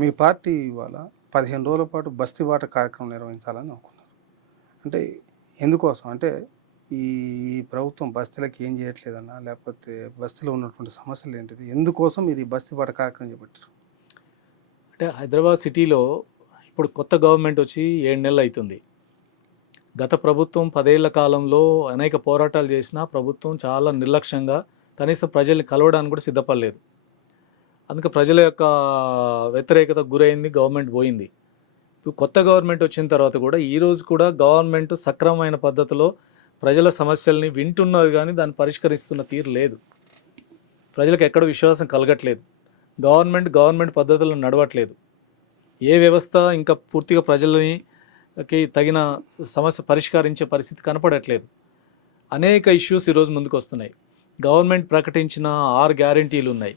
మీ party ఇవాళ 15 రోజుల పాటు బస్తీ బాట కార్యక్రమం నిర్వహించాలని అనుకున్నారు. అంటే ఎందుకోసం? అంటే ఈ ప్రభుత్వం బస్తీలకి ఏం చేయట్లేదన్నా? లేకపోతే బస్తీలో ఉన్నటువంటి సమస్యలు ఏంటిది? ఎందుకోసం మీరు ఈ బస్తీ బాట కార్యక్రమం చేపట్టారు? అంటే హైదరాబాద్ సిటీలో ఇప్పుడు కొత్త గవర్నమెంట్ వచ్చి 7 నెలలు అవుతుంది. గత ప్రభుత్వం 10 ఏళ్ల కాలంలో అనేక పోరాటాలు చేసినా ప్రభుత్వం చాలా నిర్లక్ష్యంగా కనీసం ప్రజల్ని కలవడానికి కూడా సిద్ధపడలేదు. అందుకే ప్రజల యొక్క వ్యతిరేకత గురైంది, గవర్నమెంట్ పోయింది. ఇప్పుడు కొత్త గవర్నమెంట్ వచ్చిన తర్వాత కూడా ఈరోజు కూడా గవర్నమెంట్ సక్రమమైన పద్ధతిలో ప్రజల సమస్యల్ని వింటున్నది కానీ దాన్ని పరిష్కరిస్తున్న తీరు లేదు. ప్రజలకు ఎక్కడ విశ్వాసం కలగట్లేదు. గవర్నమెంట్ పద్ధతులను నడవట్లేదు. ఏ వ్యవస్థ ఇంకా పూర్తిగా ప్రజలకి తగిన సమస్య పరిష్కరించే పరిస్థితి కనపడట్లేదు. అనేక ఇష్యూస్ ఈరోజు ముందుకు వస్తున్నాయి. గవర్నమెంట్ ప్రకటించిన 6 గ్యారంటీలు ఉన్నాయి.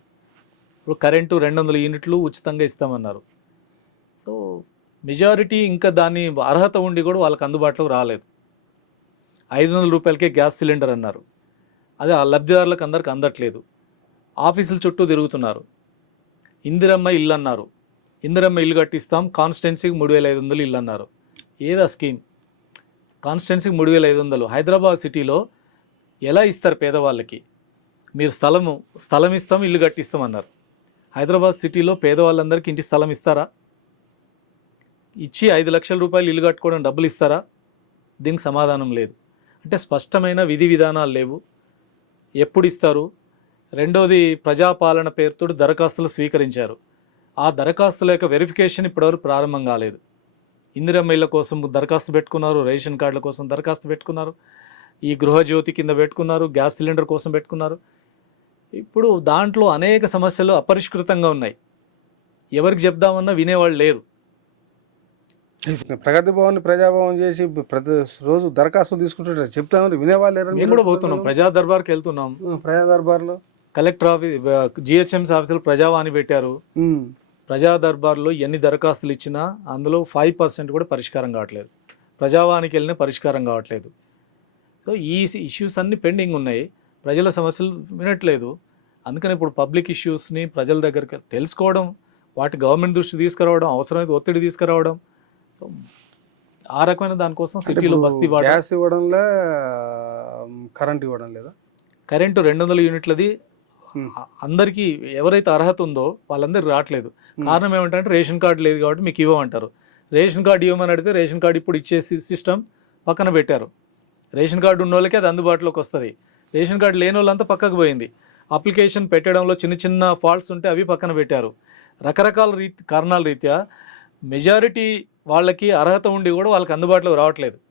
ఇప్పుడు కరెంటు 200 యూనిట్లు ఉచితంగా ఇస్తామన్నారు. సో మెజారిటీ ఇంకా దాని అర్హత ఉండి కూడా వాళ్ళకి అందుబాటులోకి రాలేదు. 500 రూపాయలకే గ్యాస్ సిలిండర్ అన్నారు. అదే ఆ లబ్ధిదారులకు అందరికి అందట్లేదు. ఆఫీసుల చుట్టూ తిరుగుతున్నారు. ఇందిరమ్మ ఇల్లు అన్నారు. ఇందిరమ్మ ఇల్లు కట్టిస్తాం, కాన్స్టిట్యున్సీకి 3500 ఇల్లు అన్నారు. ఏదా స్కీమ్? కాన్స్టిట్యున్సీకి 3500 హైదరాబాద్ సిటీలో ఎలా ఇస్తారు పేదవాళ్ళకి? మీరు స్థలం ఇస్తాం, ఇల్లు కట్టిస్తాం అన్నారు. హైదరాబాద్ సిటీలో పేదవాళ్ళందరికీ ఇంటి స్థలం ఇస్తారా? ఇచ్చి 5 లక్షల రూపాయలు ఇల్లు కట్టుకోవడం డబ్బులు ఇస్తారా? దీనికి సమాధానం లేదు. అంటే స్పష్టమైన విధి విధానాలు లేవు. ఎప్పుడు ఇస్తారు? రెండోది, ప్రజాపాలన పేరుతో దరఖాస్తులు స్వీకరించారు. ఆ దరఖాస్తుల యొక్క వెరిఫికేషన్ ఇప్పటివరకు ప్రారంభం కాలేదు. ఇందిరమ్మ ఇళ్ళ కోసం దరఖాస్తు పెట్టుకున్నారు, రేషన్ కార్డుల కోసం దరఖాస్తు పెట్టుకున్నారు, ఈ గృహజ్యోతి కింద పెట్టుకున్నారు, గ్యాస్ సిలిండర్ కోసం పెట్టుకున్నారు. ఇప్పుడు దాంట్లో అనేక సమస్యలు అపరిష్కృతంగా ఉన్నాయి. ఎవరికి చెప్దామన్నా వినేవాళ్ళు లేరు. ప్రగతి భవన్ ప్రజాభవన్ చేసి ప్రతి రోజు దరఖాస్తులు తీసుకుంటుంటారు, చెప్తామని వినేవాళ్ళు. మేము కూడా పోతున్నాం, ప్రజా దర్బార్కి వెళ్తున్నాం. ప్రజా దర్బార్లో కలెక్టర్ ఆఫీస్, జిహెచ్ఎంసీ ఆఫీసులో ప్రజావాణి పెట్టారు. ప్రజా దర్బార్లో ఎన్ని దరఖాస్తులు ఇచ్చినా అందులో 5% కూడా పరిష్కారం కావట్లేదు. ప్రజావానికి వెళ్ళినా పరిష్కారం కావట్లేదు. సో ఈ ఇష్యూస్ అన్నీ పెండింగ్ ఉన్నాయి. ప్రజల సమస్యలు వినట్లేదు. అందుకని ఇప్పుడు పబ్లిక్ ఇష్యూస్ని ప్రజల దగ్గరికి తెలుసుకోవడం, వాటి గవర్నమెంట్ దృష్టి తీసుకురావడం, అవసరమైతే ఒత్తిడి తీసుకురావడం. సో ఆ రకమైన దానికోసం సిటీలో బస్తీ బాట. గ్యాస్ ఇవ్వడంలో, కరెంట్ ఇవ్వడం లేదా? కరెంటు 200 యూనిట్లది అందరికీ ఎవరైతే అర్హత ఉందో వాళ్ళందరికీ రావట్లేదు. కారణం ఏమంటే రేషన్ కార్డు లేదు కాబట్టి మీకు ఇవ్వమంటారు. రేషన్ కార్డు ఇవ్వమని అడిగితే రేషన్ కార్డు ఇప్పుడు ఇచ్చే సిస్టమ్ పక్కన పెట్టారు. రేషన్ కార్డు ఉన్న వాళ్ళకి అది అందుబాటులోకి వస్తుంది. రేషన్ కార్డు లేని వాళ్ళంతా పక్కకు పోయింది. అప్లికేషన్ పెట్టడంలో చిన్న చిన్న ఫాల్ట్స్ ఉంటే అవి పక్కన పెట్టారు. రకరకాల కారణాల రీత్యా మెజారిటీ వాళ్ళకి అర్హత ఉండి కూడా వాళ్ళకి అందుబాటులోకి రావట్లేదు.